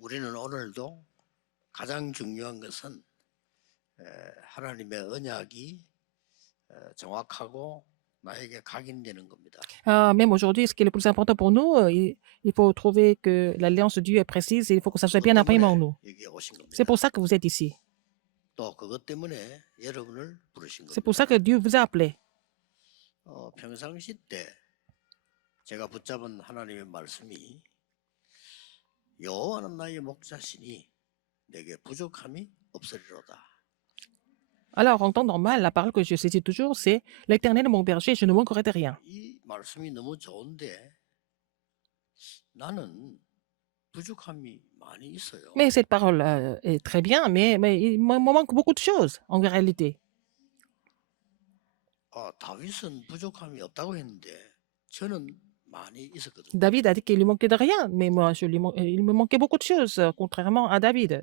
우리는 오늘도 가장 중요한 것은 하나님의 언약이 정확하고 나에게 각인되는 겁니다. Même aujourd'hui, ce qui est le plus important pour nous, il faut trouver que l'alliance de Dieu est précise et il faut que ça soit 그것 bien imprimé en 때문에 nous. 여기에 오신 C'est 겁니다. pour ça que vous êtes ici. 또 그것 때문에 여러분을 부르신 C'est pour ça 겁니다. que Dieu vous a appelé. 평상시 때 제가 붙잡은 하나님의 말씀이 여호와는 나의 목자시니 내게 부족함이 없으리로다. Alors, en temps normal, la parole que je saisis toujours, c'est l'Éternel est mon berger, je ne manquerai de rien. 이 말씀이 너무 좋은데 나는 부족함이 많이 있어요. Mais cette parole est très bien, mais il me manque beaucoup de choses en réalité. 다윗은 부족함이 없다고 했는데 저는 많이 있었거든요. David a dit qu'il lui manquait de rien, mais moi, il me manquait beaucoup de choses, contrairement à David.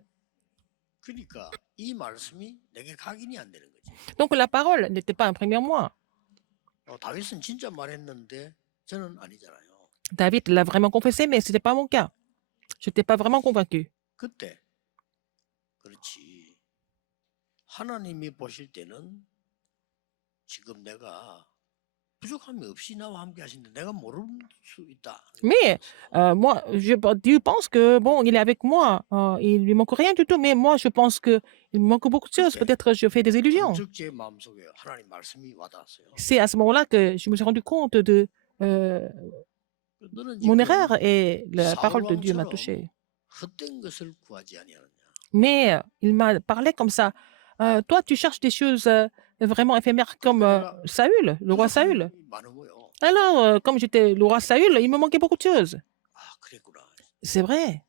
그러니까 이 말씀이 내게 각인이 안 되는 거지. Donc la parole n'était pas imprimée en moi. 다윗은 진짜 말했는데 저는 아니잖아요. David l'a vraiment confessé, mais ce n'était pas mon cas. Je n'étais pas vraiment convaincu. 그때 그렇지. 하나님이 보실 때는 지금 내가 부족함이 없이 나와 함께 하시는데 내가 모를 수 있다. Mais moi, Dieu pense que, bon, il est avec moi. Il lui manque rien du tout. Mais moi, je pense qu'il me manque beaucoup de choses. 그때 Peut-être je fais des illusions. 문득 제 마음속에 하나님 말씀이 와닿았어요. C'est à ce moment-là que je me suis rendu compte de 너는 mon 지금 erreur et la parole de Dieu m'a 사울왕처럼 touché. 헛된 것을 구하지 아니하느냐. Mais il m'a parlé comme ça. Toi, tu cherches des choses vraiment éphémères comme Saül, le roi Saül. 부족함이 많으고요. Alors, comme j'étais le roi Saül, il me manquait beaucoup de choses. 그랬구나. C'est vrai.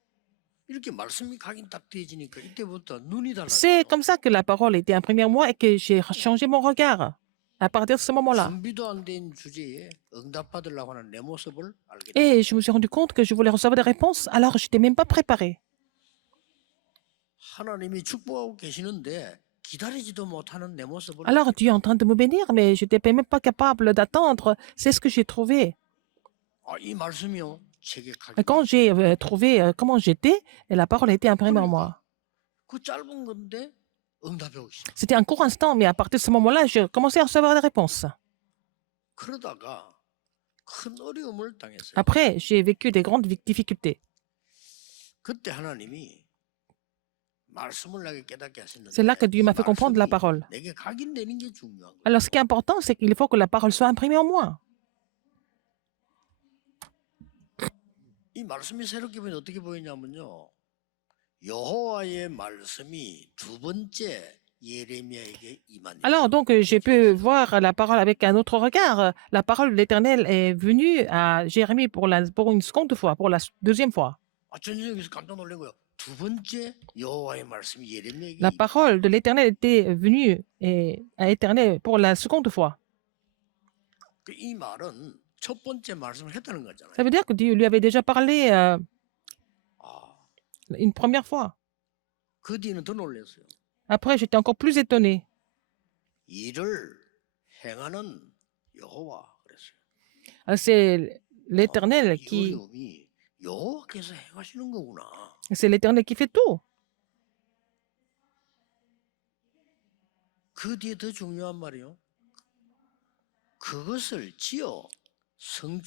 이렇게 말씀이 각인 딱 되어지니까 이때부터 눈이 C'est 달라져요. comme ça que la parole était imprimée en moi et que j'ai changé mon regard à partir de ce moment-là. 준비도 안 된 주제에 응답받으려고 하는 내 모습을 알게 Et 됐어요. je me suis rendu compte que je voulais recevoir des réponses alors que je n'étais même pas préparé. 하나님이 축복하고 계시는데 기다리지도 못하는 내 모습을 Alors Dieu est en train de me bénir, mais je n'étais même pas capable d'attendre. C'est ce que j'ai trouvé. 이 말씀이요 책에 Et quand j'ai trouvé comment j'étais, et la parole a été imprimée en moi. 그 짧은 건데 응답이 오기 시작. C'était un court instant, mais à partir de ce moment-là, j'ai commencé à recevoir des réponses. 그러다가 큰 어려움을 당했어요. Après, j'ai vécu des grandes difficultés. 그때 하나님이 말씀을 나에게 깨닫게 하셨는데 C'est là que Dieu 이 m'a fait comprendre la 말씀이 parole. 내게 각인되는 게 중요한 거예요. Alors, ce qui est important, c'est qu'il faut que la parole soit imprimée en moi. 이 말씀이 새롭게 보이면 어떻게 보이냐면요. 여호와의 말씀이 두 번째 예레미야에게 임한 Alors, donc, j'ai pu voir la parole avec un autre regard. La parole de l'Éternel est venue à Jérémie pour une seconde fois, pour la deuxième fois. 전쟁에서 깜짝 놀란 거예요. 두 번째 여호와의 말씀이 예레미야에게 La parole de l'Éternel était venue à Éternel pour la seconde fois. 이 말은 첫 번째 말씀을 했다는 거잖아요. Ça veut dire que Dieu lui avait déjà parlé une première fois. 그 뒤는 더 놀랐어요. Après, j'étais encore plus étonné. 이를 행하는 여호와 그랬어요. Alors, c'est l'Éternel 이 qui, 어려움이 여호와께서 행하시는 거구나. c'est l'Éternel qui fait tout. 그 뒤에 더 중요한 말이요. 그것을 지어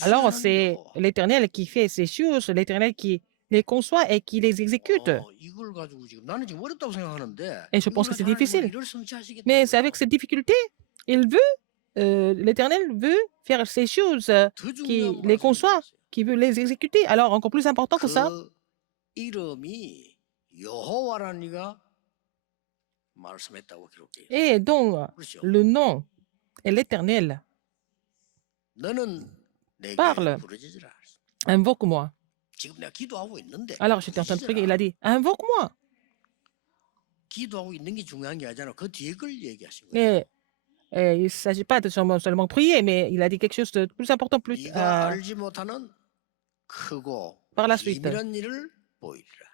Alors, 성취하는 c'est 여호와. l'Éternel qui fait ces choses, l'Éternel qui les conçoit et qui les exécute. 이걸 가지고 지금 나는 지금 어렵다고 생각하는데 Et je pense que 이걸 c'est 하나님은 difficile. 이를 성취하시겠다는 Mais c'est 거예요. avec cette difficulté, l'Éternel veut faire ces choses, 더 qui 중요한 les 말씀이 conçoit, 나왔어요. qui veut les exécuter. Alors, encore plus important que ça, 그 이름이 여호와라는 이가 말씀했다고 기록되어 있어요. et donc, 그렇죠? le nom est l'Éternel. 너는 내게 Parle. 부르짖으라. Invoque-moi. 지금 내가 기도하고 있는데 Alors, j'étais en train de prier. Il a dit, invoque-moi. 기도하고 있는 게 중요한 게 아니잖아. 그 뒤에 걸 얘기하신 거예요. Et il ne s'agit pas de seulement prier, mais il a dit quelque chose de plus important 네가 알지 못하는 크고 par la suite. 비밀한 일을 보이리라.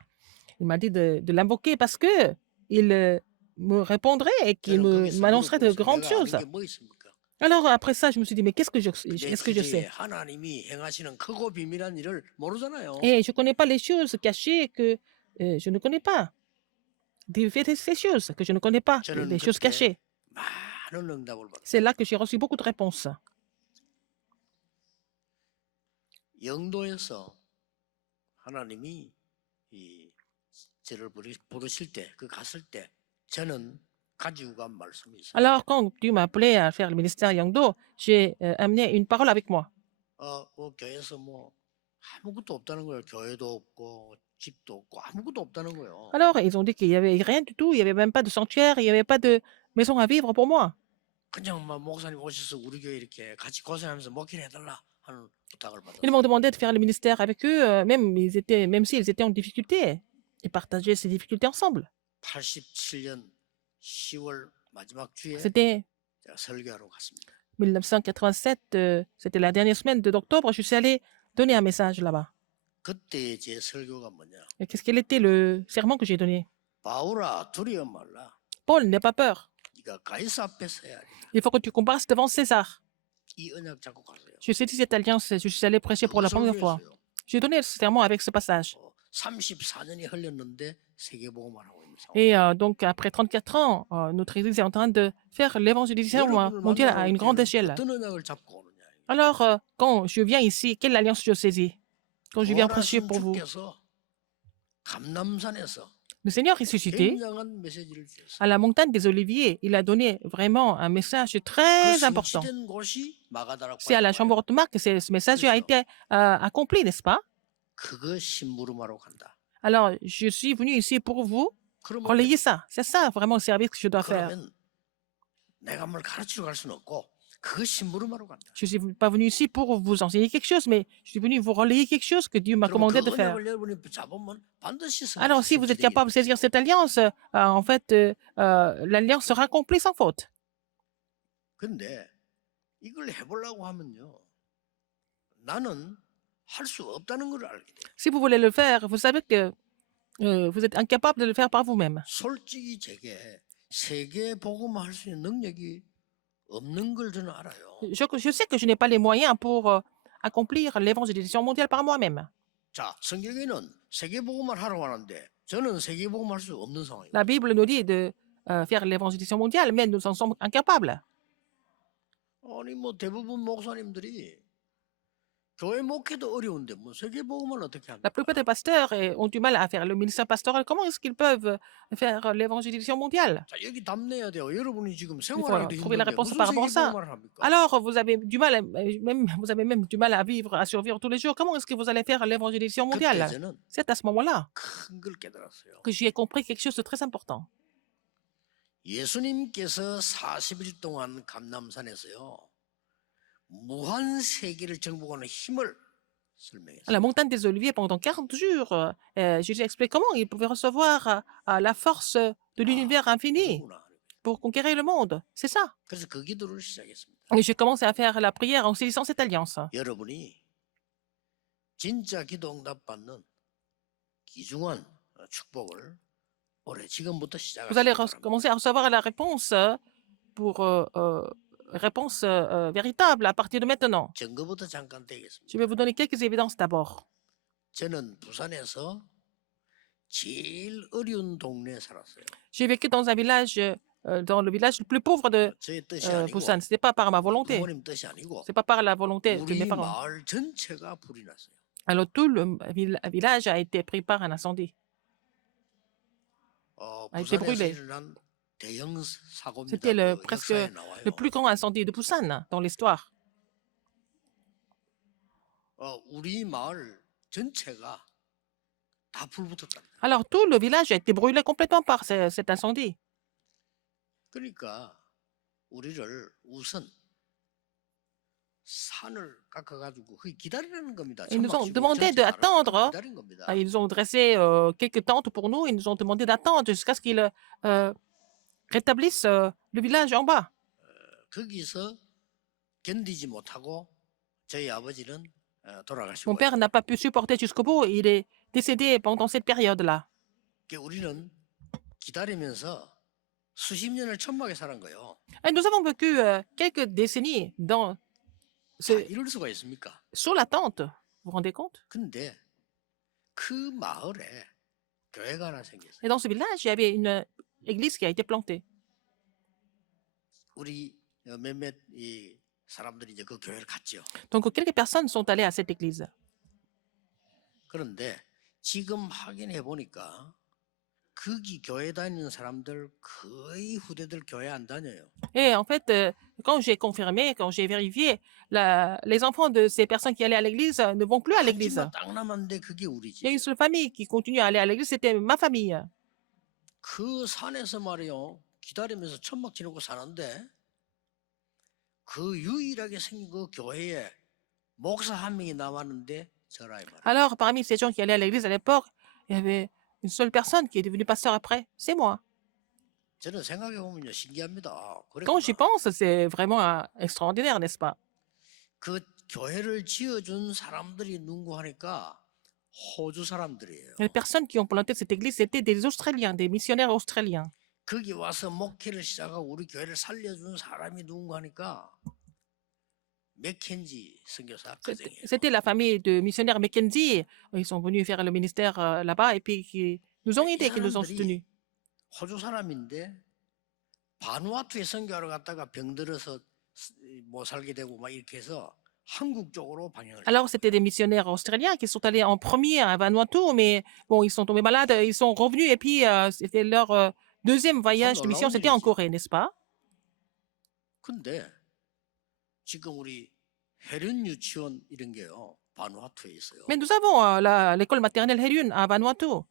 Il m'a dit de l'invoquer parce que il me répondrait et qu'il 저는 거기서 m'annoncerait de 물어보고 grandes 내가 아는 choses. 게 뭐 있습니까? Alors, après ça, je me suis dit, mais qu'est-ce que je 내 sais? 하나님이 행하시는 크고 비밀한 일을 모르잖아요. Et je ne connais pas les choses cachées que je ne connais pas. Ces choses que je ne connais pas, 저는 les choses 그때 cachées. 많은 응답을 C'est 받았어요. là que j'ai reçu beaucoup de réponses. 영도에서 하나님이 이 저를 부르실 때, 그 갔을 때 저는 가지고 간 말씀이 있어요. Alors, quand Dieu m'a appelé à faire le ministère à Yangdo, j'ai amené une parole avec moi. 교회에서 뭐 아무것도 없다는 거예요. 교회도 없고 집도 없고 아무것도 없다는 거예요. Alors, ils ont dit qu'il n'y avait rien du tout, il n'y avait même pas de sanctuaire, il n'y avait pas de maison à vivre pour moi. 그냥 막 목사님 오셔서 우리 교회 이렇게 같이 고생하면서 목회를 해달라 하는 부탁을 Ils m'ont 받았어요. demandé de faire le ministère avec eux, même s'ils étaient en difficulté, et partager ces difficultés ensemble. 87년 10월 마지막 주에 C'était 제가 설교하러 갔습니다. 1987, c'était la dernière semaine d'octobre, je suis allé donner un message là-bas. 그때 제 설교가 뭐냐? Et qu'est-ce quel était le serment que j'ai donné? 바울아 두려워 말라. Paul, n'aie pas peur. 네가 가이사 앞에 서야 돼. Il faut que tu comparaisses devant César. 이 언약 잡고 가세요. Je sais cette alliance, je suis allé prêcher pour 그거 la première fois. 설교했어요. J'ai donné ce serment avec ce passage. 34년이 흘렸는데 세계복음을 하고 있는 상황. Et donc, après 34 ans, notre Église est en train de faire l'évangélisation mondiale à une grande échelle. 어떤 언약을 잡고 오느냐? Alors, quand je viens ici, quelle alliance je saisis? Quand je viens prêcher 부활하신 pour vous, 주께서 감남산에서 le Seigneur ressuscité, 굉장한 메시지를 주셨어요. à la montagne des Oliviers, il a donné vraiment un message très 그 important. 성취된 곳이 마가다락방인 C'est à la 거예요. chambre haute Marc que ce message a été accompli, n'est-ce pas? 그거 심부름하러 간다. Alors, je suis venu ici pour vous 그러면 relayer ça. C'est ça vraiment le service que je dois faire. 그러면 내가 뭘 가르치러 갈 수는 없고 그거 심부름하러 간다. Je ne suis pas venu ici pour vous enseigner quelque chose, mais je suis venu vous relayer quelque chose que Dieu m'a 그러면 commandé 그 de faire. 언약을 여러분이 잡으면 반드시 Alors, si vous êtes capable de saisir cette alliance, en fait, l'alliance sera accomplie sans faute. 근데 이걸 해보려고 하면요, 나는 할 수 없다는 걸 알게 돼요. Si vous voulez le faire, vous savez que vous êtes incapable de le faire par vous-même. 솔직히 제게 세계 복음화 할 수 있는 능력이 없는 걸 저는 알아요. Je sais que je n'ai pas les moyens pour accomplir l'évangélisation mondiale par moi-même. 자, 성경에는 세계 복음화를 하러 하는데 저는 세계 복음화 할 수 없는 상황이에요. La Bible nous dit de faire l'évangélisation mondiale, mais nous en sommes incapables. 아니 뭐 대부분 목사님들이 교회 목회도 어려운데 뭐 세계 복음을 어떻게 La 합니까? plupart des pasteurs ont du mal à faire le ministère pastoral. Comment est-ce qu'ils peuvent faire l'évangélisation mondiale? 자, 여기 답내야 돼요. 여러분이 지금 Il faut 생활하기도 trouver la 힘든데 réponse 무슨 par rapport à 세계 ça. 복음화를 합니까? Alors, vous avez du mal, vous avez même du mal à vivre, à survivre tous les jours. Comment est-ce que vous allez faire l'évangélisation 그때 mondiale? 저는 C'est à ce moment-là 큰 걸 깨달았어요. que j'ai compris quelque chose de très important. 예수님께서 40일 동안 감남산에서요 무한 세계를 정복하는 힘을 À 설명했어요. la montagne des Oliviers, pendant 40 jours, Jésus explique comment il pouvait recevoir la force de l'univers infini 누구나. pour conquérir le monde. C'est ça. 그래서 그 기도를 시작했습니다. Et j'ai commencé à faire la prière en saisissant cette alliance. 여러분이 진짜 기도 응답 받는 귀중한 축복을 올해 지금부터 Vous allez 시작하시기 바랍니다. commencer à recevoir la réponse pour réponse véritable à partir de maintenant. 증거부터 잠깐 되겠습니다. Je vais vous donner quelques évidences d'abord. 저는 부산에서 제일 어려운 동네에 살았어요. J'ai vécu dans un village, dans le village le plus pauvre de 저의 뜻이 아니고 Busan. Ce n'est pas par ma volonté. 부모님 뜻이 아니고 Ce n'est pas par la volonté de 우리 mes parents. 마을 전체가 불이 났어요. Alors tout le village a été pris par un incendie. a été 부산에서 brûlé. 일어난 대형 사고입니다. C'était 그 presque 역사에 나와요. le plus grand incendie de Busan dans l'histoire. 우리 마을 전체가 다 불붙었답니다. Alors tout le village a été brûlé complètement par cet incendie. 그러니까 우리를 우선 산을 깎아가지고 거기 기다리라는 겁니다. Ils nous 천막 ont 치고 demandé 전체 나라를 d'attendre. 기다린 겁니다. Ils ont dressé quelques tentes pour nous. Ils nous ont demandé d'attendre jusqu'à ce qu'ils rétablissent le village en bas. 거기서 견디지 못하고 저희 아버지는 돌아가시고 Mon père n'a pas pu supporter jusqu'au bout. Il est décédé pendant cette période-là. 우리는 기다리면서 수십 년을 천막에 살은 거예요. Et nous avons vécu quelques décennies dans 이럴 수가 있습니까? sur la tente. Vous vous rendez compte? 근데 그 마을에 교회가 하나 생겼어요. Et dans ce village, il y avait une église qui a été plantée. 우리 몇몇 이 사람들이 이제 그 교회를 갔죠. Donc, quelques personnes sont allées à cette église. 그런데 지금 확인해 보니까 거기 교회 다니는 사람들 거의 후대들 교회 안 다녀요. Et en fait, quand j'ai confirmé, quand j'ai vérifié, les enfants de ces personnes qui allaient à l'église ne vont plus à l'église. 하지만 딱 남았는데 그게 우리 Il y a une 집. seule famille qui continue à aller à l'église, c'était ma famille. 그 산에서 말이요 기다리면서 천막 지내고 사는데 그 유일하게 생긴 그 교회에 목사 한 명이 남았는데 저라 이 말이야. Alors, parmi ces gens qui allaient à l'église à l'époque, il y avait une seule personne qui est devenue pasteur après, c'est moi. 저는 생각해 보면요 신기합니다. Quand j'y 그랬구나. pense, c'est vraiment extraordinaire, n'est-ce pas? 그 교회를 지어준 사람들이 누구 하니까 호주 사람들이에요. Les personnes qui ont planté cette église, c'était des Australiens, des missionnaires australiens. 거기 와서 목회를 시작하고 우리 교회를 살려준 사람이 누구 하니까 맥켄지 선교사 가정이에요. C'était la famille de missionnaires Mackenzie. Ils sont venus faire le ministère là-bas et puis qui nous ont 이 aidés, qui nous ont 사람들이 soutenus. 호주 사람인데 바누아투에 선교하러 갔다가 병들어서 못 살게 되고 막 이렇게 해서 한국 쪽으로 방향을 Alors, c'était des missionnaires australiens qui sont allés en premier à Vanuatu, mais bon, ils sont tombés malades, ils sont revenus et puis c'était leur deuxième voyage de mission, c'était en Corée, n'est-ce pas? 근데 지금 우리 해륜 유치원 이런 게요 바누아투에 있어요. Mais nous avons l'école maternelle Heryun à Vanuatu.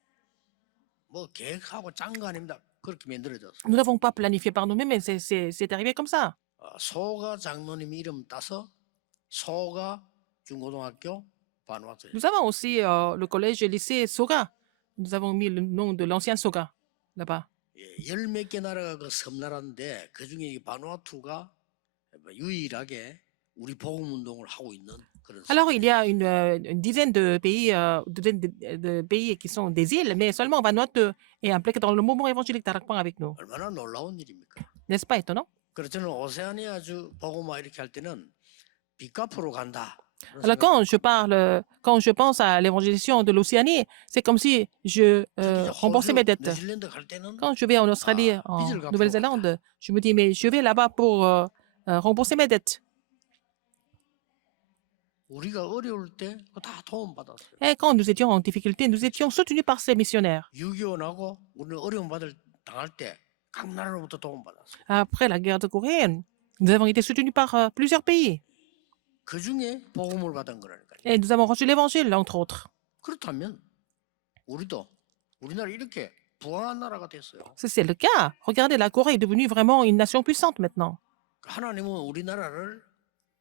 뭐 계획하고 짠 거 아닙니다. 그렇게 만들어졌어요. Nous n'avons pas planifié par nous-mêmes, mais c'est arrivé comme ça. 소가 장로님 이름 따서 소가 중고등학교 바누아투에. Nous avons aussi le collège et lycée Soga. Nous avons mis le nom de l'ancien Soga là-bas. 열 몇 개 나라가 그 섬나라인데 그 중에 이 바누아투가 유일하게 우리 복음 운동을 하고 있는 그런. Alors, il y a une dizaine de pays, de pays qui sont des îles, mais seulement Vanuatu est impliqué dans le mouvement évangélique d'Arakpang avec nous. 얼마나 놀라운 일입니까? N'est-ce pas étonnant? 그래서 저는 오세아니아주 복음화 이렇게 할 때는 비카프로 간다. 그런 Alors, 생각. quand je pense à l'évangélisation de l'Océanie, c'est comme si je 특히 remboursais 호주, mes dettes. 뉴질랜드 갈 때는 Quand je vais en Australie, en 빚을 갚으러 Nouvelle-Zélande, je me dis, mais je vais là-bas pour rembourser mes dettes. 우리가 어려울 때 다 도움 받았어요. Et quand nous étions en difficulté, nous étions soutenus par ces missionnaires. 6.25하고 우리는 어려움 당할 때 각 나라로부터 도움 받았어요. Après la guerre de Corée, nous avons été soutenus par plusieurs pays. 그 중에 복음을 받은 거라니까요. Et nous avons reçu l'évangile, entre autres. 그렇다면 우리도 우리나라 이렇게 부강한 나라가 됐어요. Si c'est le cas, regardez, la Corée est devenue vraiment une nation puissante maintenant. 하나님은 우리나라를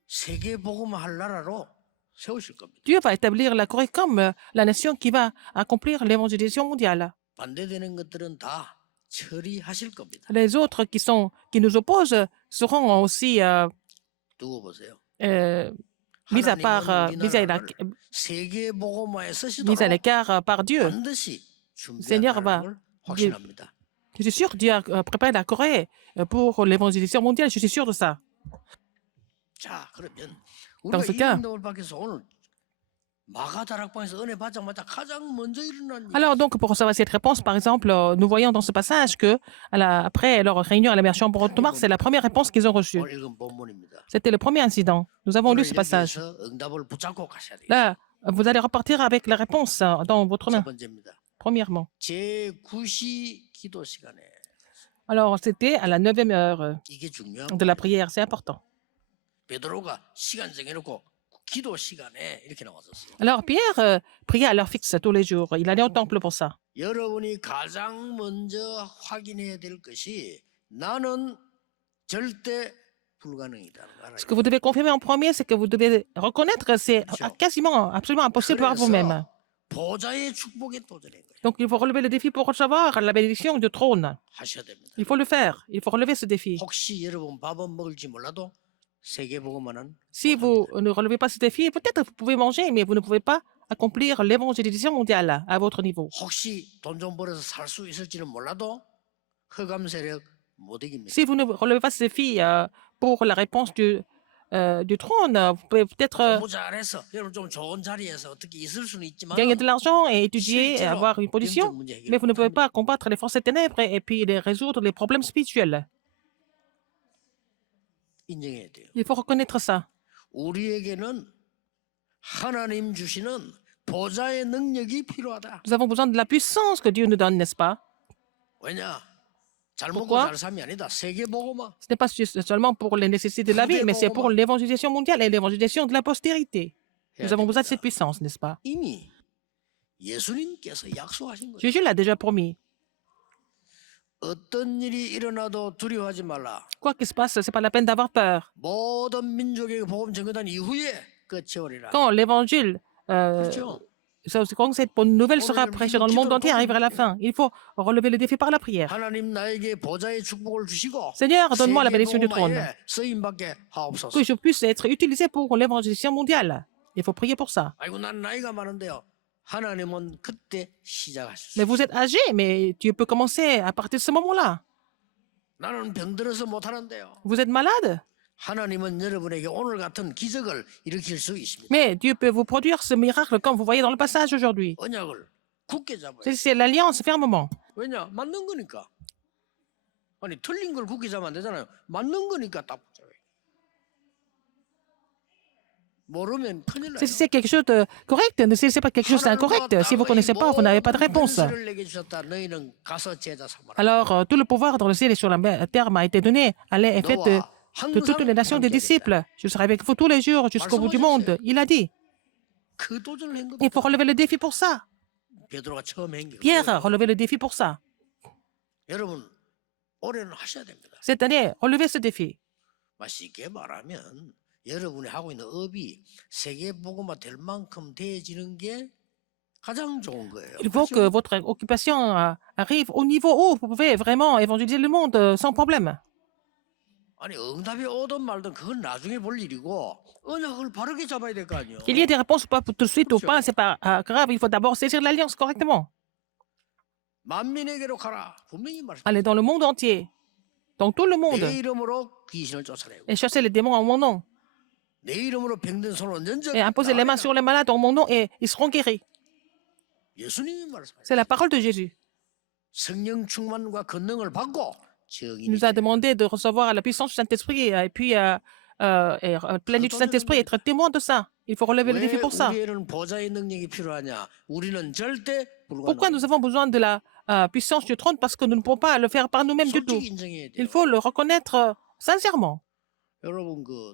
세계 복음할 나라로 세우실 겁니다. Dieu va établir la Corée comme la nation qui va accomplir l'évangélisation mondiale. 반대되는 것들은 다 처리하실 겁니다. Les autres qui nous opposent seront aussi 두고 보세요. mis à part, 하나님은 mis à 우리나라를 세계 복음화에 mis à 쓰시도록 l'écart par Dieu. 반드시 Seigneur va- 준비하는 걸 확신합니다. Je suis sûr que Dieu a préparé la Corée pour l'évangélisation mondiale. Je suis sûr de ça. 자, 그러면 Dans 우리가 ce 이 cas- 운동을 받겠어 오늘 마가다락방에서 은혜 받자마자 가장 먼저 일어난 일. Alors donc, pour recevoir cette réponse, par exemple, nous voyons dans ce passage que après leur réunion à la mer Chambre de Mars, c'est la première réponse qu'ils ont reçue. 오늘 읽은 본문입니다. C'était le premier incident. Nous avons lu 오늘 ce passage. 여기에서 응답을 붙잡고 가셔야 되겠습니다. Là, vous allez repartir avec la réponse dans votre 첫 main, 번째입니다. premièrement. 제9시 기도 시간에 Alors, c'était à la 9e heure 이게 중요한 de la 거예요. prière. C'est important. 베드로가 시간 정해놓고 기도 시간에 이렇게 나왔었어요. Alors, Pierre priait à l'heure fixe tous les jours. Il allait au temple pour ça. 여러분이 가장 먼저 확인해야 될 것이 나는 절대 불가능이다는 걸 알아야 Ce que vous devez confirmer en premier, c'est que vous devez reconnaître que c'est quasiment, absolument impossible par vous-même. 보좌의 축복에 도전한 거예요. Donc, il faut relever le défi pour recevoir la bénédiction du trône. 하셔야 됩니다. Il faut le faire. Il faut relever ce défi. 혹시 여러분 밥은 먹을지 몰라도 세계복음화는 Si vous ne relevez pas ce défi, peut-être vous pouvez manger, mais vous ne pouvez pas accomplir l'évangélisation mondiale à votre niveau. 혹시 돈 좀 벌어서 살 수 있을지는 몰라도 흑암 세력 못 이깁니다. Si vous ne relevez pas ce défi pour la réponse du trône. Vous pouvez peut-être 공부 잘해서 여러분 좀 좋은 자리에서 어떻게 있을 수는 있지만 gagner de l'argent et étudier et 실제로 avoir une 영적 position, 문제 해결 mais vous ne pouvez 못합니다. pas combattre les forces des ténèbres et puis résoudre les problèmes spirituels. 인정해야 돼요. Il faut reconnaître ça. 우리에게는 하나님 주시는 보좌의 능력이 필요하다. Nous avons besoin de la puissance que Dieu nous donne, n'est-ce pas? 왜냐? 잘 먹고 Pourquoi? 잘 삶이 아니다. 세계 복음화. Ce n'est pas seulement pour les nécessités de la vie, mais c'est pour l'évangélisation mondiale et l'évangélisation de la postérité. Nous avons besoin de cette puissance, n'est-ce pas? 이미 예수님께서 약속하신 거예요. Jésus l'a déjà promis. 어떤 일이 일어나도 두려워하지 말라. Quoi qu'il se passe, c'est pas la peine d'avoir peur. 모든 민족에게 복음 전거단 이후에 끝이 오리라. Quand l'évangile, 그렇죠? quand cette bonne nouvelle sera prêchée dans le monde entier, arrivera à la fin. Il faut relever le défi par la prière. 하나님 나에게 보좌의 축복을 주시고 Seigneur, donne-moi la 세계 bénédiction du trône, 복음화에 쓰임받게 하옵소서. que je puisse être utilisé pour l'évangélisation mondiale. Il faut prier pour ça. 아이고 난 나이가 많은데요. 하나님은 그때 시작하셨어요. Mais vous êtes âgé, mais Dieu peut commencer à partir de ce moment-là. 나는 병들어서 못하는데요. Vous êtes malade, 하나님은 여러분에게 오늘 같은 기적을 일으킬 수 있습니다. mais Dieu peut vous produire ce miracle comme vous voyez dans le passage aujourd'hui. 언약을 굳게 잡아요. C'est l'alliance fermement. 왜냐? 맞는 거니까. 아니 틀린 걸 굳게 잡으면 안 되잖아요. 맞는 거니까 딱 붙잡아요. 모르면 큰일 나요. Si c'est quelque chose de correct, si c'est pas quelque chose d'incorrect, si vous ne connaissez pas, vous n'avez pas de réponse. 권세를 내게 주셨다. 너희는 가서 제자 삼아라. Alors, tout le pouvoir dans le ciel et sur la terre m'a été donné. Allez et faites de toutes les nations des disciples. Je serai avec vous tous les jours jusqu'au bout du monde. Il a dit. 그 도전을 한 Il faut 겁니다. relever le défi pour ça. 베드로가 처음 한 게. Pierre a relevé le défi pour ça. 여러분 올해는 하셔야 됩니다. Cette année, relevez ce défi. 쉽게 말하면 여러분이 하고 있는 업이 세계 복음화 될 만큼 돼지는 게 가장 좋은 거예요. Il faut que votre occupation arrive au niveau où vous pouvez vraiment évangéliser le monde sans problème. 아니 응답이 오든 말든 그건 나중에 볼 일이고 언약을 바르게 잡아야 될 거 아니에요. Qu'il y ait des réponses ou pas tout de suite ou pas, c'est pas grave. Il faut d'abord saisir l'alliance correctement. 만민에게로 가라. 분명히 말씀. Allez dans le monde entier, dans tout le monde, 내 이름으로 귀신을 쫓아내고 et chasser les démons en mon nom. 내 이름으로 병든 손을 연적 Et imposer les mains sur les malades en mon nom et ils seront guéris. 예수님이 말씀하셨어요. C'est la parole de Jésus. 성령 충만과 권능을 받고 Il 정인이 nous a demandé de recevoir la puissance du Saint-Esprit et puis plénitude du Saint-Esprit et être témoin de ça. Il faut relever le défi 왜 pour ça. 우리에는 보좌의 능력이 필요하냐? 우리는 절대 Pourquoi nous 불가능합니다. avons besoin de la puissance du trône? Parce que nous ne pouvons pas le faire par nous-mêmes du tout. 솔직히 인정해야 돼요. Il faut le reconnaître sincèrement. 여러분 그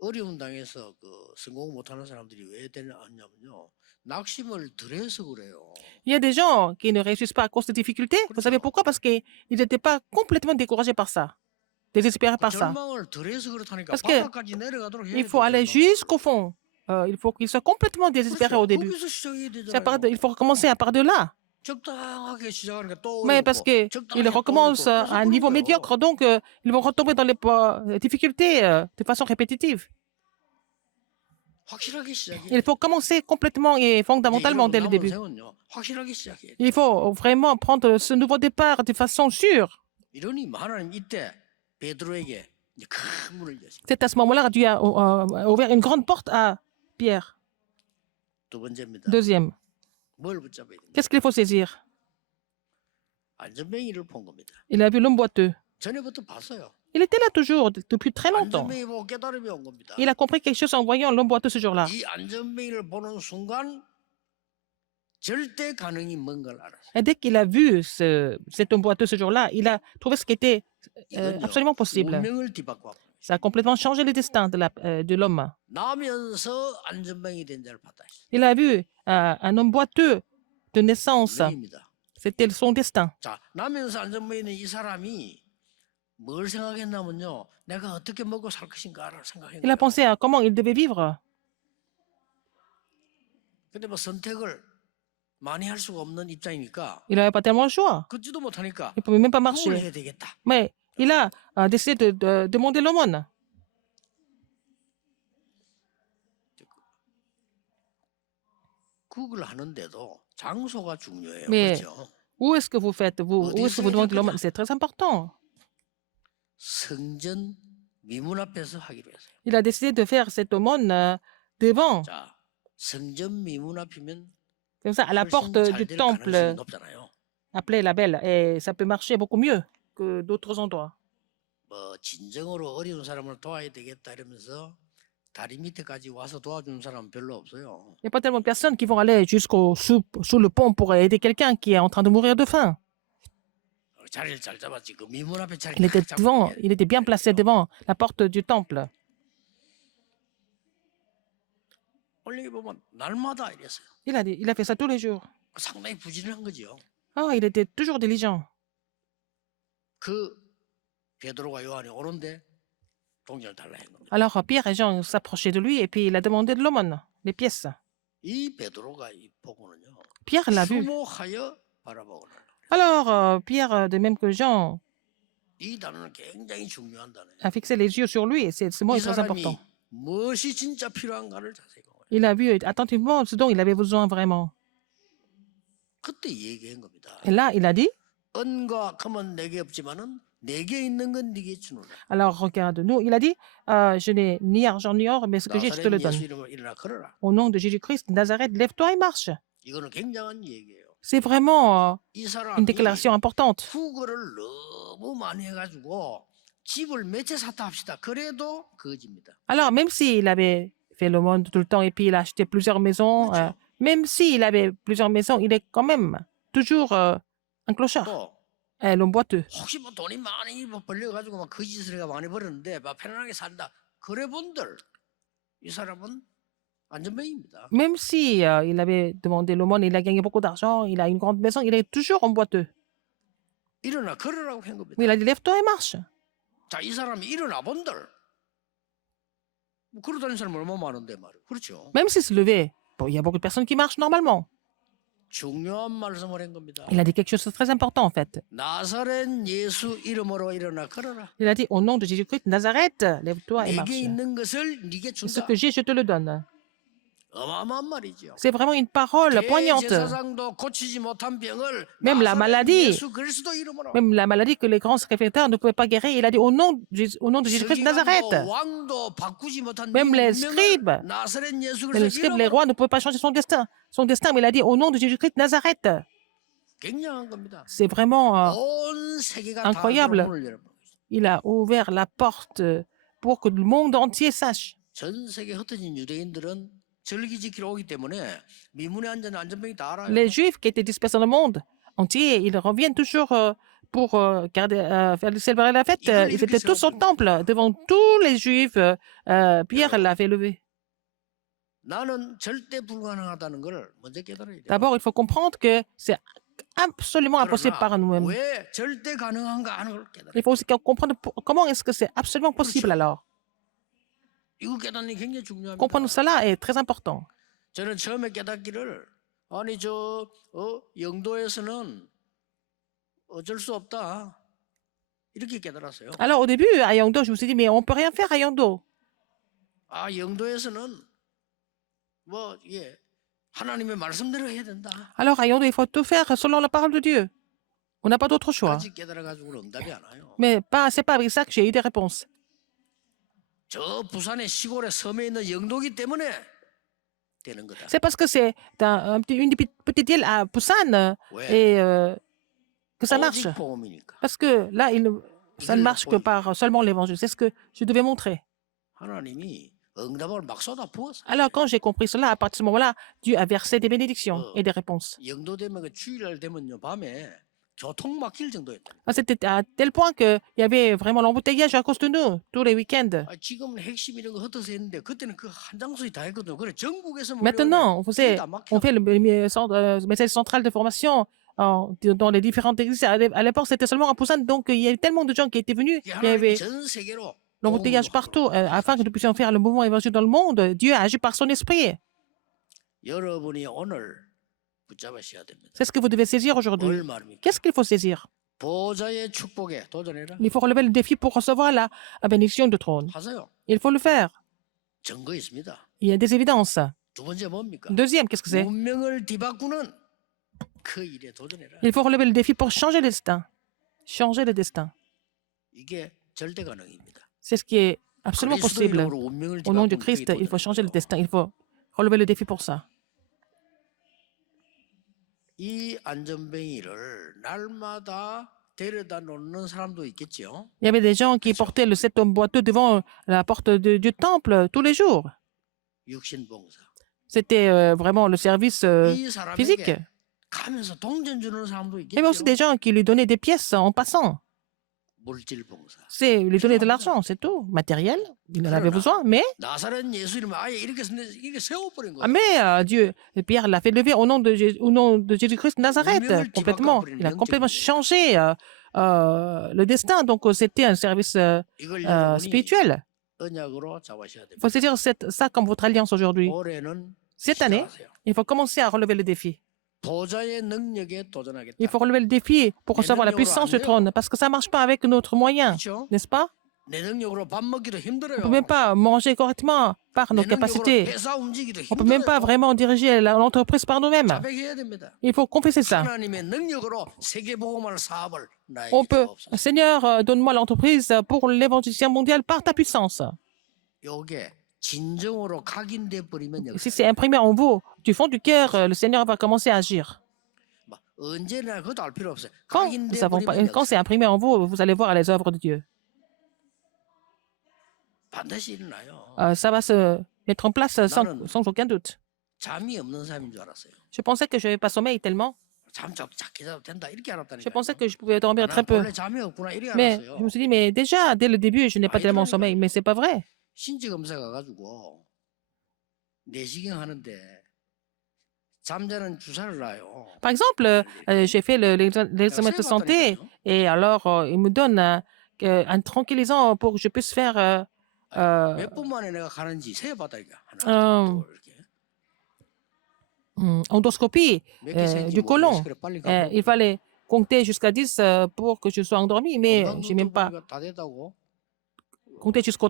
어려움 당해서 그 성공 못하는 사람들이 왜 되냐면요. 낙심을 덜해서 그래요. Il y a des gens qui ne réussissent pas à cause des difficultés. Vous savez pourquoi? Parce qu'ils n'étaient pas complètement découragés par ça, désespérés par ça. 절망을 덜해서 그렇다니까 Parce que 바닥까지 내려가도록 해야 Il faut aller jusqu'au fond. Il faut qu'ils soient complètement désespérés au début. 거기서 시작해야 Il faut recommencer à part de là. 적당하게 시작하니까 또 Mais parce qu'ils recommencent à un niveau médiocre, donc ils vont retomber dans les difficultés de façon répétitive. 확실하게 시작해야 Il faut commencer complètement et fondamentalement dès le début. 확실하게 시작해야 돼. Il faut vraiment prendre ce nouveau départ de façon sûre. 이러니 하나님 이때 베드로에게 이제 큰 문을 여십니다. C'est à ce moment-là que Dieu a ouvert une grande porte à Pierre. 두 번째입니다. Deuxième, 뭘 붙잡아야 됩니까? qu'est-ce qu'il faut saisir? 안전뱅이를 본 겁니다. Il a vu l'homme boiteux. 전에부터 봤어요. Il était là toujours, depuis très longtemps. 안전뱅이 보고 깨달음이 온 겁니다. Il a compris quelque chose en voyant l'homme boiteux ce jour-là. 이 안전뱅이를 보는 순간 절대 가능이 뭔 걸 알았어요. Et dès qu'il a vu cet homme boiteux ce jour-là, il a trouvé ce qui était 이건요, absolument possible. 운명을 뒤바꿔 버려요. Ça a complètement changé le destin de l'homme. 나면서 안전뱅이 된 자를 봤다. Il a vu un homme boiteux de naissance. 운명입니다. C'était son destin. 자, 나면서 안전뱅이 있는 이 사람이 뭘 생각했냐면요. 내가 어떻게 먹고 살 것인가를 생각했어요. Il a pensé à comment il devait vivre. 근데 뭐 선택을 많이 할 수가 없는 입장이니까 Il n'avait pas tellement le choix. 걷지도 못하니까 Il ne pouvait même pas 뭘 marcher. 해야 되겠다. Mais il a décidé de demander l'aumône. 그걸 하는데도 장소가 중요해요. 네. 그렇죠? Où est-ce que vous faites? Où est-ce que vous demandez l'aumône? C'est très important. 성전 미문 앞에서 하기로 했어요. Il a décidé de faire cette aumône devant, 자, 성전 미문 앞이면 comme ça, à la porte 훨씬 du 잘 될 가능성이 temple 높잖아요. appelé la Belle. Et ça peut marcher beaucoup mieux que d'autres endroits. 뭐 진정으로 어려운 사람을 도와야 되겠다 이러면서 다리 밑에까지 와서 도와주는 사람은 별로 없어요. Il n'y a pas tellement de personnes qui vont aller jusqu'au sous le pont pour aider quelqu'un qui est en train de mourir de faim. 자리를 잘 잡았지. 그 미문 앞에 자리 Il était 딱 devant, 잡고 il était bien placé devant la porte du temple. 원래 보면 날마다 이랬어요. Il a fait ça tous les jours. 상당히 부지런한 거죠. Ah, il était toujours diligent. 그 베드로가 요한이 오는데 동전을 달라 한 겁니다. Alors Pierre et Jean s'approchaient de lui et puis il a demandé de l'aumône, les pièces. 이 베드로가 이 보고는요. Pierre l'a vu. 주목하여 바라보고는. Alors Pierre, de même que Jean, 이 단어는 굉장히 중요한 단어예요. a fixé les yeux sur lui et ce mot 이 est très 사람이 important. 무엇이 진짜 필요한가를 자세히 보고 Il a vu attentivement ce dont il avait besoin vraiment. 그때 얘기한 겁니다. Et là, il a dit, 은과 금은 내게 없지만은 내게 있는 건 네게 주노라. alors regarde-nous, il a dit, je n'ai ni argent ni or, mais ce que j'ai, je te le 나사렛 donne. 예수 이름으로 일어나 걸어라. Au nom de Jésus-Christ de Nazareth, lève-toi et marche. 이거는 굉장한 얘기예요. C'est vraiment 이 une 사람이 déclaration importante. 후거를 너무 많이 해가지고 집을 몇 채 샀다 합시다. 그래도 거지입니다. Alors, même s'il avait fait le monde tout le temps et puis il a acheté plusieurs maisons, 그렇죠. même s'il avait plusieurs maisons, il est quand même toujours un clochard, 또 l'homme boiteux. 혹시 뭐 돈이 많이 벌려가지고 막 거짓을 해가 많이 벌었는데 막 편안하게 산다. 그래 본들 이 사람은 안전뱅이입니다. Même si il avait demandé l'aumône, il a gagné beaucoup d'argent, il a une grande maison, il est toujours en boiteux. 일어나 걸으라고 한 겁니다. Mais il a dit, lève-toi et marche. 자, 이 사람이 일어나 본들 뭐 걸어다니는 사람 얼마나 많은데 말이에요. 그렇죠. Même s'il se levait, bon, il y a beaucoup de personnes qui marchent normalement. 중요한 말씀을 한 겁니다. Il a dit quelque chose de très important en fait. 나사렛 예수 이름으로 일어나 걸어라. Il a dit, au nom de Jésus-Christ de Nazareth, lève-toi et marche. 내게 있는 것을 네게 Ce 준다. que j'ai, je te le donne. 어마어마한 말이죠. C'est vraiment une parole poignante. 대제사장도 고치지 못한 병을 Même la 나사렛 maladie, 예수 그리스도 이름으로. même la maladie que les grands sacrificateurs ne pouvaient pas guérir, il a dit au nom de Jésus-Christ de Nazareth. 서기관도 왕도 바꾸지 못한 Même les 이 운명을 scribes, 나사렛 예수 les 그리스도 scribes, les 이름으로. rois ne pouvaient pas changer son destin. Mais il a dit au nom de Jésus-Christ de Nazareth. 굉장한 겁니다. C'est vraiment 온 세계가 incroyable. 다 문을 열어버린 거죠. Il a ouvert la porte pour que le monde entier sache. 전 세계 흩어진 유대인들은 절기 지키러 오기 때문에 미문에 앉은 안전병이 다 알아요. Les Juifs qui étaient dispersés dans le monde entier, ils reviennent toujours pour célébrer la fête. Ils étaient tous au temple devant tous les Juifs. Pierre l'avait levé. 나는 절대 불가능하다는 걸 먼저 깨달아야 돼요. D'abord, il faut comprendre que c'est absolument impossible par nous-mêmes. 왜 절대 가능한가 하는 걸 깨달아야 돼요. Il faut aussi comprendre comment est-ce que c'est absolument possible alors. 이거 깨닫는 게 굉장히 중요합니다. Comprendre cela est très important. 저는 처음에 깨닫기를 아니 영도에서는 어쩔 수 없다 이렇게 깨달았어요. Alors au début, à Yangdo, je me suis dit, mais on ne peut rien faire à Yangdo. 아 영도에서는 뭐 예, 하나님의 말씀대로 해야 된다. Alors à Yangdo, il faut tout faire selon la parole de Dieu. On n'a pas d'autre choix. 아직 깨달아가지고는 응답이 안 와요. Mais c'est pas avec ça que j'ai eu des réponses. 저 부산의 시골의 섬에 있는 영도기 때문에 되는 거다. C'est parce que c'est une petite île à Busan 왜? et que ça marche. 오직 복음이니까. Parce que là, ça ne marche que par seulement l'évangile. C'est ce que je devais montrer. 하나님이 응답을 막 쏟아 부었어. Alors quand j'ai compris cela, à partir de ce moment-là, Dieu a versé des bénédictions et des réponses. 영도 되면 그 주일날 되면요 밤에 교통 막힐 정도였다. C'était à tel point qu'il y avait vraiment l'embouteillage à cause de nous, tous les week-ends. 지금은 핵심 이런 거 흩어서 했는데 그때는 그 한 장소에 다 했거든. 그래 전국에서 Maintenant, on fait 막혀. le message central de formation dans les différentes églises. À l'époque, c'était seulement à Busan, donc il y avait tellement de gens qui étaient venus. Il y avait 전 세계로 l'embouteillage partout. Afin que nous puissions faire le mouvement évangélique dans le monde, Dieu a agi par son esprit. 여러분이 오늘 붙잡으셔야 됩니다. C'est ce que vous devez saisir aujourd'hui. 뭘 말입니까? Qu'est-ce qu'il faut saisir? 보좌의 축복에 도전해라. Il faut relever le défi pour recevoir la bénédiction du trône. 하세요. Il faut le faire. 증거 있습니다. Il y a des évidences. 두 번째 뭡니까? Deuxième, qu'est-ce que c'est? 운명을 뒤바꾸는 그 일에 도전해라. Il faut relever le défi pour changer le destin. Changer le destin. 이게 절대 가능입니다. C'est ce qui est absolument possible. 그리스도인으로 운명을 Au nom du 지각하면 Christ, 그게 il faut changer le 도전이에요. destin. Il faut relever le défi pour ça. 이 안전뱅이를 날마다 데려다 놓는 사람도 있겠죠. Il y avait des gens qui portaient cet homme boiteux devant la porte du temple tous les jours. 육신봉사. C'était vraiment le service 이 physique. 사람에게 가면서 동전 주는 사람도 Il y avait aussi 있겠죠. des gens qui lui donnaient des pièces en passant. 물질봉사. C'est lui donner de l'argent, c'est tout. Matériel, il en avait besoin, mais, 나사렛 예수 이름 아예 이렇게 세워버린 거예요. Dieu, Pierre l'a fait lever au nom de, au nom de Jésus-Christ de Nazareth, complètement. Il a complètement changé le destin. Donc, c'était un service 이걸 여러분이 spirituel. 언약으로 잡으셔야 Il faut 됩니다. saisir ça comme votre alliance aujourd'hui. 올해는 Cette année, 시작하세요. il faut commencer à relever le défi. 보좌의 능력에 도전하겠다. Il faut relever le défi pour recevoir la puissance du trône, parce que ça ne marche pas avec notre moyen, 그렇죠? n'est-ce pas? 내 능력으로 밥 먹기도 On 힘들어요. ne peut même pas manger correctement par nos 내 능력으로 capacités. 회사 움직이기도 On ne peut même pas 힘들어요. vraiment diriger l'entreprise par nous-mêmes. 자백해야 됩니다. Il faut confesser ça. 하나님의 능력으로 세계복음할 사업을 나에게 On peut, 주옵소서. Seigneur, donne-moi l'entreprise pour l'évangélisation mondiale par ta puissance. 요게 진정으로 각인돼 버리면 Si c'est imprimé en vous, du fond du cœur, le Seigneur va commencer à agir. 막 언제나 그것도 알 필요 없어요. Quand, 각인돼 quand c'est 버리면 imprimé en vous, vous allez voir les œuvres de Dieu. 반드시 일어나요. Ça va se mettre en place sans aucun doute. 잠이 없는 사람인 줄 알았어요. Je pensais que je n'avais pas sommeil tellement. 잠 작게 자도 된다 이렇게 Je 알았다니까요. pensais que je pouvais dormir très 난 peu. 원래 잠이 없구나 이렇게 Mais 알았어요. je me suis dit, mais déjà, dès le début, je n'ai pas tellement sommeil. Mais c'est pas vrai. 신체 검사 가가지고 내시경 하는데 잠자는 주사를 놔요. Par exemple, j'ai fait l'examen de santé et alors il me donne un tranquillisant pour que je puisse faire 몇 분 만에 내가 가는지 세어봤다니까. 하나, 둘, 이렇게. endoscopie 몇 개 세인지 du côlon. 모르겠어. 그래 빨리 가고. Il fallait compter jusqu'à 10 pour que je sois endormi, mais j'ai même pas 보니까 다 됐다고. compté jusqu'à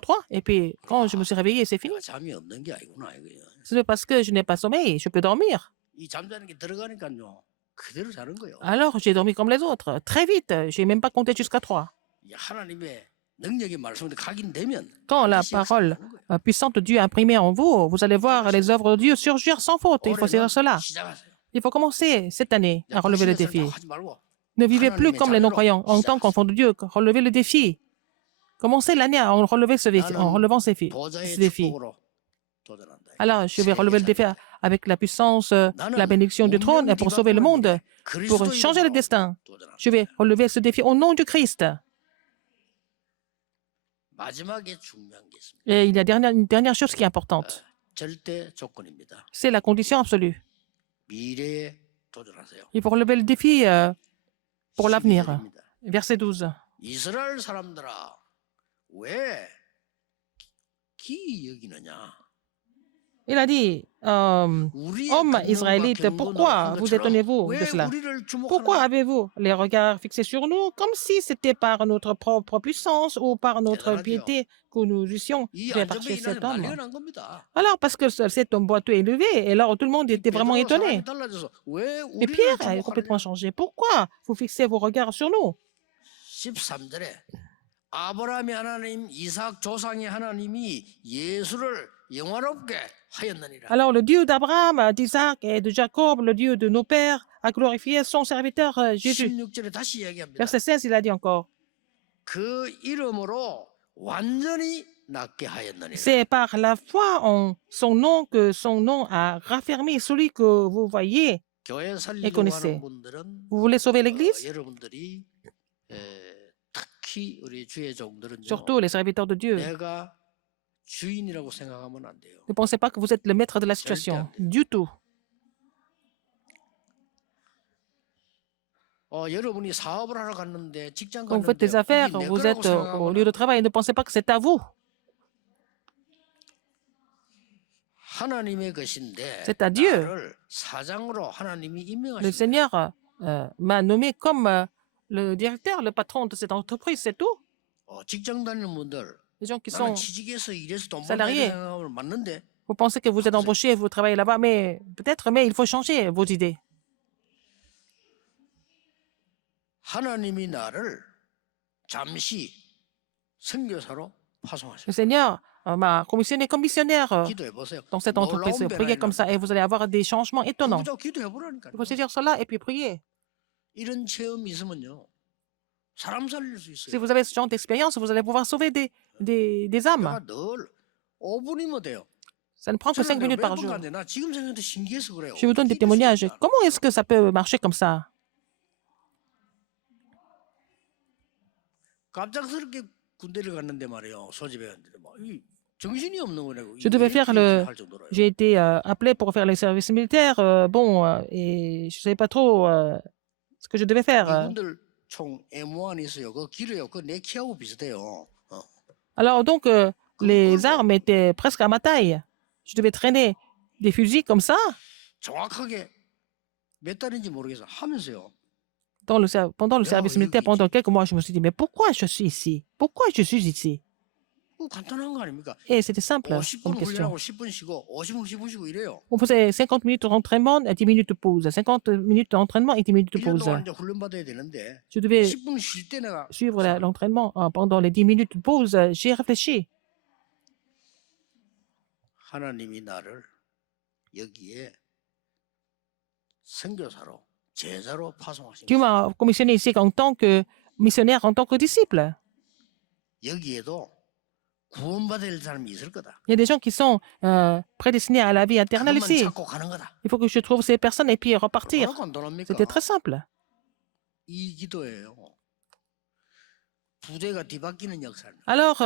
3. Et puis, quand je me suis réveillé, c'est fini. 내가 잠이 없는 게 아니구나 이거야. C'est parce que je n'ai pas sommeil, je peux dormir. 이 잠자는 게 들어가니까요. 그대로 자는 거예요. Alors, j'ai dormi comme les autres, très vite. J'ai même pas compté jusqu'à 3. 이 하나님의 능력의 말씀에 각인되면 Quand la 반드시 parole 역사하는 거예요. puissante de Dieu est imprimée en vous, vous allez voir les œuvres de Dieu surgir sans faute. Il faut 올해는 savoir cela. 시작하세요. Il faut commencer cette année à relever le défi. 하지 말고 Ne vivez plus comme les non-croyants en tant qu'enfants de Dieu. Relevez le défi. Commencez l'année en relevant ce 보좌의 défi. 축복으로 도전한다. Alors, je vais relever le défi avec la puissance, la bénédiction du trône pour sauver le monde, pour changer le destin. Je vais relever ce défi au nom du Christ. 마지막에 중요한 게 있습니다. Et il y a une dernière chose qui est importante. 절대 조건입니다. C'est la condition absolue. 미래에 도전하세요. Il faut relever le défi pour l'avenir. 12절입니다. Verset 12. 이스라엘 사람들아 왜 기이 여기느냐? Il a dit, hommes israélites, pourquoi vous étonnez-vous de cela? Pourquoi avez-vous les regards fixés sur nous comme si c'était par notre propre puissance ou par notre piété que nous eussions 이 fait marcher 안전뱅이 cet 나는 homme? 난리가 난 겁니다. Alors, parce que cet homme boiteux est levé, et alors tout le monde était vraiment 베드로 étonné. 사람이 달라져서 왜 Et 우리를 Pierre a complètement 주목하느냐? changé. Pourquoi vous fixez vos regards sur nous? 13절에 아브라함의 하나님 이삭 조상의 하나님이 예수를 영화롭게 하였느니라. Alors, le Dieu d'Abraham, d'Isaac et de Jacob, le Dieu de nos pères, a glorifié son serviteur Jésus. 16절에 다시 이야기합니다. Verset 16, il a dit encore, 그 이름으로 완전히 낫게 하였느니라. c'est par la foi en son nom que son nom a raffermi celui que vous voyez. 교회 Et 살리고 connaissez. 하는 분들은 Vous voulez sauver l'Église? 여러분들이 특히 우리 주의 종들은요. Surtout les serviteurs de Dieu. 내가 주인이라고 생각하면 안 돼요. Ne pensez pas que vous êtes le maître de la situation. Du tout. 여러분이 사업을 하러 갔는데 직장 Quand vous faites des 갔는데 affaires, 이게 내 vous 거라고 êtes au lieu 생각하면 de travail, ne pensez pas que c'est à vous. 하나님의 것인데 C'est à Dieu. 나를 사장으로 하나님이 Le 임명하신 거예요. Seigneur m'a nommé comme le directeur, le patron de cette entreprise, c'est tout. 직장 다니는 분들 Les gens qui 나는 sont 취직해서 일해서 돈 벌다 salariés. 이렇게 생각하면 맞는데 Vous pensez que vous êtes embauché, vous travaillez là-bas, mais peut-être, mais il faut changer vos idées. 하나님이 나를 잠시 선교사로 Le Seigneur m'a commissionné comme missionnaire 기도해 보세요. dans cette entreprise. 놀라운 Priez comme ça et 변화가 vous allez avoir des changements étonnants. 그저 기도해 보라니까요. Il faut saisir cela et puis prier. 이런 체험이 있으면요. 사람 살릴 수 Si 있어요. vous avez ce genre d'expérience, vous allez pouvoir sauver des âmes. 내가 늘 5분이면 돼요. Ça ne prend que 5 저는 minutes par 매번 jour. 가는데 나 지금 생각해도 신기해서 그래요. Je vous donne des 어떻게 이럴 수 témoignages. 있나. Comment est-ce que ça peut marcher comme ça? 갑작스럽게 군대를 갔는데 말이에요. 소집해왔는데 막 이 정신이 없는 거라고. Je devais faire le... 할 정도로요. J'ai été appelé pour faire le service militaire. Et je ne savais pas trop ce que je devais faire. 미군들 총 M1이 있어요. 그거 길어요. 그거 내 키하고 비슷해요. Alors donc, les armes étaient presque à ma taille. Je devais traîner des fusils comme ça 정확하게 몇 달인지 모르겠어. 하면서요. pendant le service militaire, pendant quelques mois, je me suis dit, mais pourquoi je suis ici? Pourquoi je suis ici? 그거 간단한 거 아닙니까? Et c'était simple comme 10분 question. 훈련하고 10분 쉬고 50분 10분 쉬고 이래요. On faisait 50 minutes d'entraînement et 10 minutes de pause. 50 minutes d'entraînement et 10 minutes de 1년 pause. 동안 이제 훈련 받아야 되는데 Je devais 10분 쉴 때 내가 suivre l'entraînement. Pendant les 10 minutes de pause, j'ai réfléchi. 하나님이 나를 여기에 선교사로 제자로 파송하신 Dieu 거예요. m'a commissionné ici en tant que missionnaire, en tant que disciple. 여기에도 구원받을 사람이 있을 거다. Il y a des gens qui sont prédestinés à la vie éternelle 그것만 ici. 찾고 가는 거다. Il faut que je trouve ces personnes et puis repartir. 얼마나 간단합니까? C'était très simple. 이 기도예요. 부대가 뒤바뀌는 역사입니다. Alors,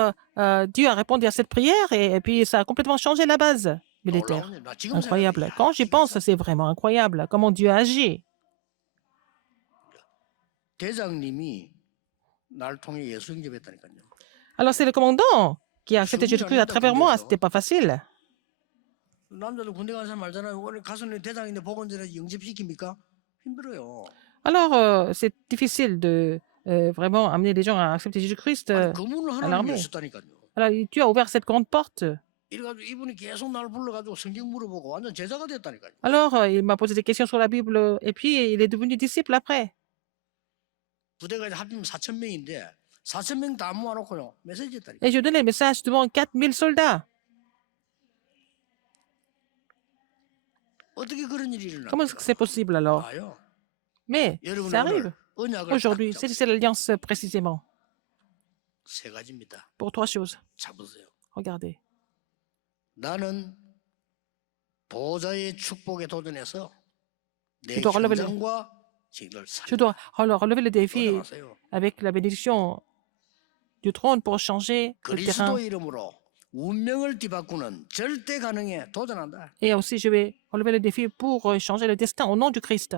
Dieu a répondu à cette prière et puis ça a complètement changé la base militaire. 놀라운 일. 나 지금 Incroyable. 생각해, 야, Quand j'y 기가 pense, 차. c'est vraiment incroyable comment Dieu agit. 대장님이 날 통해 예수 영접했다니까요. Alors, c'est le commandant qui a accepté Jésus-Christ à travers moi. C'était pas facile. 남자들 군대 가는 사람 알잖아요. 오늘 가서는 대장인데 보건전에 영접시킵니까? 힘들어요. Alors, c'est difficile de vraiment amener les gens à accepter Jésus-Christ 아니, 그 문을 à 하나님이 l'armée. 여셨다니까요. Alors, Dieu a ouvert cette grande porte. 이래가지고 이분이 계속 날 불러가지고 성경 물어보고 완전 제자가 됐다니까요. Alors, il m'a posé des questions sur la Bible et puis il est devenu disciple après. 부대가 이제 합치면 4천 명인데 4천 명 다 모아놓고요 메시지 했다니까. Et je donnais le message devant 4000 soldats. 어떻게 그런 일이 일어나? Comment est-ce que c'est possible alors? 봐요. Mais 여러분 ça arrive. 오늘 언약을 Aujourd'hui, 딱 c'est l'alliance précisément. 세 가지입니다. Pour 3 choses. 잡으세요. Regardez. 나는 보좌의 축복에 도전해서 내 Je dois relever le- 현장과 직을 Je dois relever le défi 도전하세요. avec la bénédiction du trône pour changer le terrain. 그리스도 이름으로 운명을 뒤바꾸는 절대 가능에 도전한다. Et aussi, je vais relever le défi pour changer le destin au nom du Christ.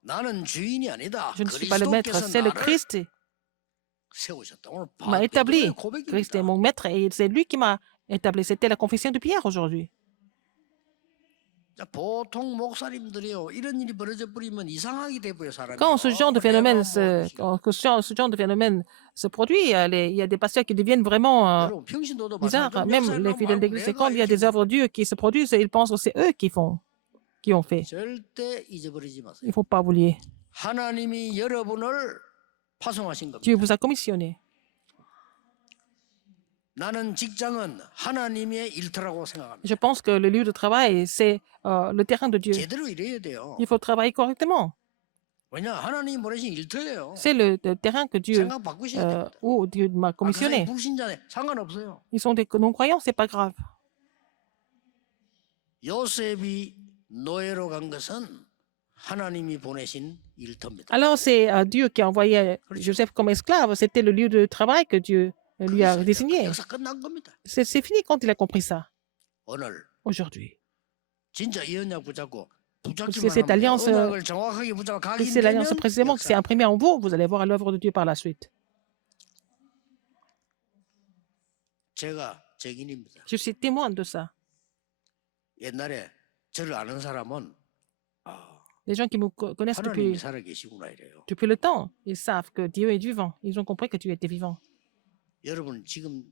나는 주인이 아니다. Je ne suis pas le maître, 그리스도께서 c'est le 나를 Christ 세우셨다. 오늘 m'a établi. 고백입니다. Christ est mon maître et c'est lui qui m'a établi. C'était la confession de Pierre aujourd'hui. 자, 보통 목사님들이요 이런 일이 벌어져 버리면 이상하게 돼버려 사람이. Quand ce genre de phénomène se produit, il y a des pasteurs qui deviennent vraiment 여러분 평신도도 bizarres. 마찬가지로 Même 역사를 les 하면 fidèles 아이고, d'église, et 내가 quand il y a des 이렇게 œuvres de Dieu qui se produisent, ils pensent que c'est eux qui ont fait. 절대 잊어버리지 마세요. Il ne faut pas oublier. 하나님이 여러분을 파송하신 겁니다. Dieu vous a commissionné. 나는 직장은 하나님의 일터라고 생각합니다. Je pense que le lieu de travail, c'est le terrain de Dieu. 제대로 일해야 돼요. Il faut travailler correctement. 왜냐 하나님이 보내신 일터예요. C'est le terrain que Dieu, 생각 바꾸셔야 됩니다. où Dieu m'a 그 사람이 commissionné. 불신자네 상관없어요. Ils sont des non-croyants, c'est pas grave. 요셉이 노예로 간 것은 하나님이 보내신 일터입니다. Alors, c'est Dieu qui a envoyé Joseph comme esclave. C'était le lieu de travail que Dieu lui a désigné. 역사 끝난 겁니다. C'est fini quand il a compris ça. 오늘 Aujourd'hui. 진짜 이 언약 붙잡고 C'est 붙잡기만 cette 하면 alliance, 언약을 정확하게 붙잡아 가기 C'est l'alliance 되면 précisément qui s'est 역사. imprimée en vous. Vous allez voir l'œuvre de Dieu par la suite. 제가 증인입니다. Je suis témoin de ça. 옛날에 저를 아는 사람은 Les gens qui me connaissent 하나님이 살아 계시구나 이래요. depuis le temps, ils savent que Dieu est vivant. Ils ont compris que Dieu était vivant. 여러분 지금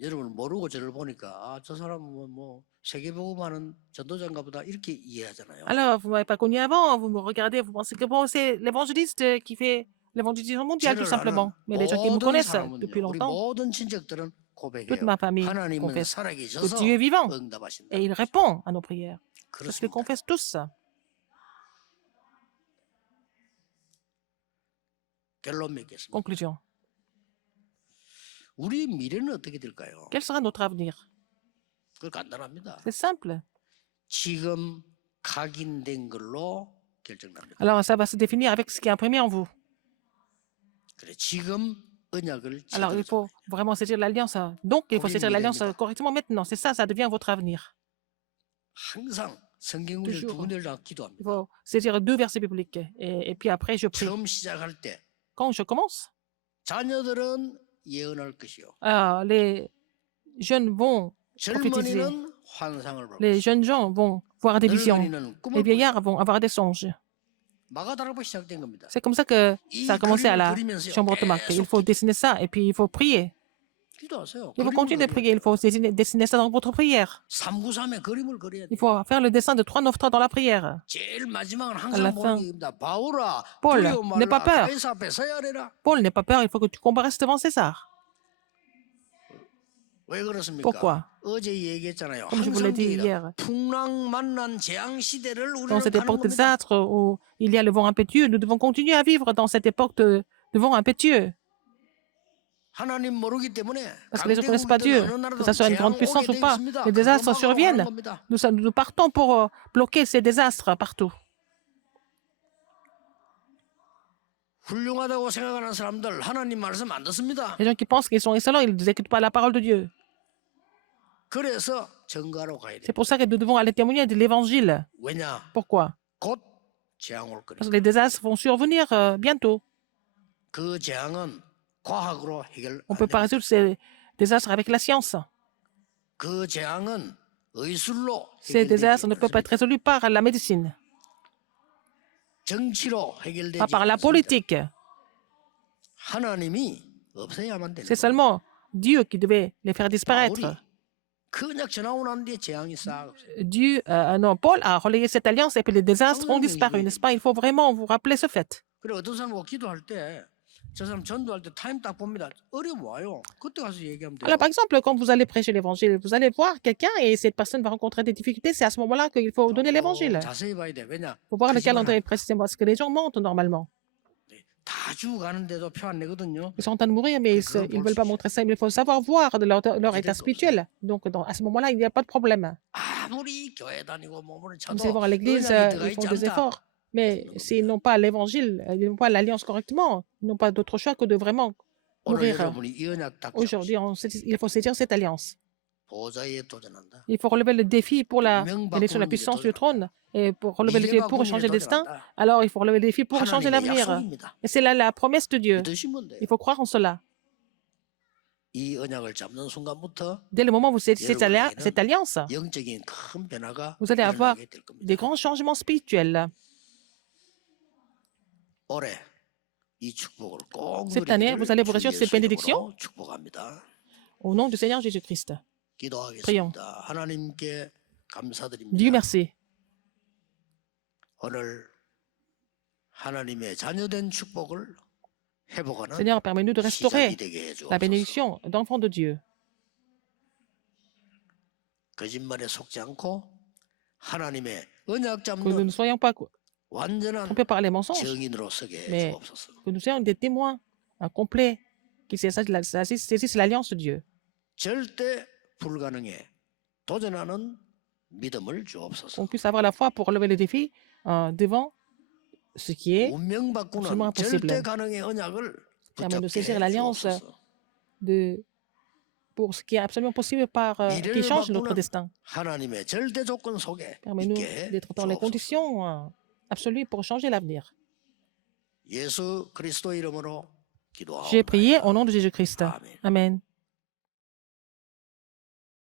여러분 모르고 저를 보니까 저 사람은 뭐 세계복음하는 전도자인가 보다 이렇게 이해하잖아요. Alors, vous ne m'avez pas connu avant, vous me regardez, vous pensez que bon, c'est l'évangéliste qui fait l'évangélisation mondiale, tout 저를 아는 simplement. Mais les gens qui me 모든 connaissent 사람은요, depuis 우리 longtemps, 모든 친척들은 toute 고백해요. ma famille 하나님은 confesse que 살아계셔서 Dieu est vivant et 응답하신다. il répond à nos prières. C'est ce qu'ils 그렇습니다. confessent tous. 결론 맺겠습니다. Conclusion. 우리 미래는 어떻게 될까요? Quel sera notre avenir? 그건 간단합니다. C'est simple. 지금 각인된 걸로 결정납니다. Alors, ça va se définir avec ce qui est imprimé en vous. 그래, 지금 언약을 Alors, il 제대로 faut vraiment saisir l'alliance. Donc, il faut 거기 saisir l'alliance 미래입니다. correctement maintenant. C'est ça, ça devient votre avenir. 항상 성경 구절 두 toujours. 군데를 다 Il 기도합니다. faut saisir 2 versets bibliques. Et puis après, je prie. 처음 시작할 때 Quand je commence, 자녀들은 예언할 것이요. les jeunes vont prophétiser. 젊은이는 환상을 볼 Les 것이요. jeunes gens vont voir des visions. 늙은이는 Les 꿈을 꿀 vieillards vont avoir des songes. 마가다락부 시작된 겁니다. C'est comme ça que 이 ça a commencé à 그림을 la 그리면서요, chambre de Marc. Il 계속 faut dessiner ça et puis il faut prier. 기도하세요. Il faut 그림을 continuer de 그려야 prier. Il 돼요. faut dessiner ça dans votre prière. 393의 그림을 그려야 Il 돼요. faut faire le dessin de 393 dans la prière. 제일 마지막은 la 항상 fin. 보는 얘기입니다. 바울아, Paul, 두려워 n'aie pas 말라. peur. 가이사 앞에 서야 하리라. Paul, n'aie pas peur, il faut que tu comparaisses devant César. 왜 그렇습니까? Pourquoi? 어제 얘기했잖아요. Comme je vous l'ai dit 항상 hier. 풍랑만난 재앙 시대를 우리는 Dans cette 가는 époque de 겁니다. désastre où il y a le vent impétueux, nous devons continuer à vivre dans cette époque de vent impétueux. 하나님 모르기 때문에 Parce que les gens ne connaissent pas Dieu, que ce soit une grande puissance ou pas. Les désastres surviennent. Nous partons pour bloquer ces désastres partout. 훌륭하다고 생각하는 사람들 하나님 말씀 안 듣습니다. Les gens qui pensent qu'ils sont excellents, ils n'exécutent pas la parole de Dieu. 그래서 전가로 가야 돼. C'est pour ça que nous devons aller témoigner de l'évangile. 왜냐? Pourquoi? 곧 재앙 올 거니까. Parce que les désastres vont survenir bientôt. 그 재앙은 과학으로 해결 On 안 ne peut pas 됩니다. résoudre ces désastres avec la science. 그 재앙은 의술로 Ces désastres 해결되지 ne peuvent pas être 않습니다. résolus par la médecine, 정치로 해결되지 pas par la 않습니다. politique. 하나님이 없애야만 되는 C'est 겁니다. seulement Dieu qui devait les faire disparaître. 바울이 그 언약 전하고 난 뒤에 재앙이 싹 없어요. Dieu, non, Paul a relayé cette alliance et puis les désastres ont disparu, n'est-ce pas? Il faut vraiment vous rappeler ce fait. 그리고 어떤 사람은 기도할 때 저 사람 전도할 때 타임 딱 봅니다. 어려움 와요. 그때 가서 얘기하면 돼요. Alors, par exemple, quand vous allez prêcher l'évangile, vous allez voir quelqu'un et cette personne va rencontrer des difficultés. C'est à ce moment-là qu'il faut donner l'évangile. 자세히 봐야 돼. 왜냐? Il faut voir le 거짓말 calendrier précisément parce que les gens mentent normalement. 다 죽어가는데도 표 안 내거든요. Ils sont en train de mourir, mais ils ne veulent pas montrer ça. Mais il faut savoir voir de leur état spirituel. Donc, à ce moment-là, il n'y a pas de problème. 아무리 교회 다니고 몸을 Vous allez 쳐도 voir à l'église, 언약이 들어가 ils font 있지 des 않다. efforts. Mais s'ils n'ont pas l'évangile, ils n'ont pas l'alliance correctement, ils n'ont pas d'autre choix que de vraiment 오늘 mourir. 여러분이 이 언약 딱 Aujourd'hui, il faut saisir cette alliance. 보좌에 도전한다. Il faut relever le défi pour l'élection de la puissance du trône. Et pour relever le défi pour changer le destin, alors il faut relever le défi pour changer 하나님의 l'avenir. 약속입니다. Et c'est là la promesse de Dieu. 믿으시면 돼요. Il faut croire en cela. 이 언약을 잡는 순간부터 Dès le moment où vous saisissez cette alliance, 영적인 큰 변화가 vous allez avoir 일어나게 될 겁니다. des grands changements spirituels. 올해 이 축복을 꼭 Cette année, vous allez vous réjouir de cette bénédiction 이름으로 축복합니다. au nom du Seigneur Jésus-Christ. 기도하겠습니다. 하나님께 감사드립니다. Dieu merci. 오늘 하나님의 자녀된 축복을 회복하는 Seigneur, permets-nous de restaurer 시작이 되게 la 해주옵소서. bénédiction d'enfants de Dieu. 거짓말에 속지 않고 하나님의 언약 Que nous 잡는 ne soyons pas 완전한 trompés par les mensonges, 증인으로 서게 mais 해주옵소서. que nous soyons des témoins complets qui saisissent l'alliance de Dieu. 절대 불가능에 도전하는 믿음을 주옵소서. Qu'on puisse avoir la foi pour relever le défi devant ce qui est 운명 바꾸는 absolument impossible. 절대 가능의 언약을 Permet de 붙잡게 saisir l'alliance 해주옵소서. pour ce qui est absolument possible qui change notre destin. 하나님의 절대 조건 속에 Permets-nous 있게 d'être dans les 주옵소서. conditions absolues pour changer l'avenir. 예수 그리스도 이름으로 기도하옵나이다. J'ai prié au nom de Jésus-Christ. Amen. Amen.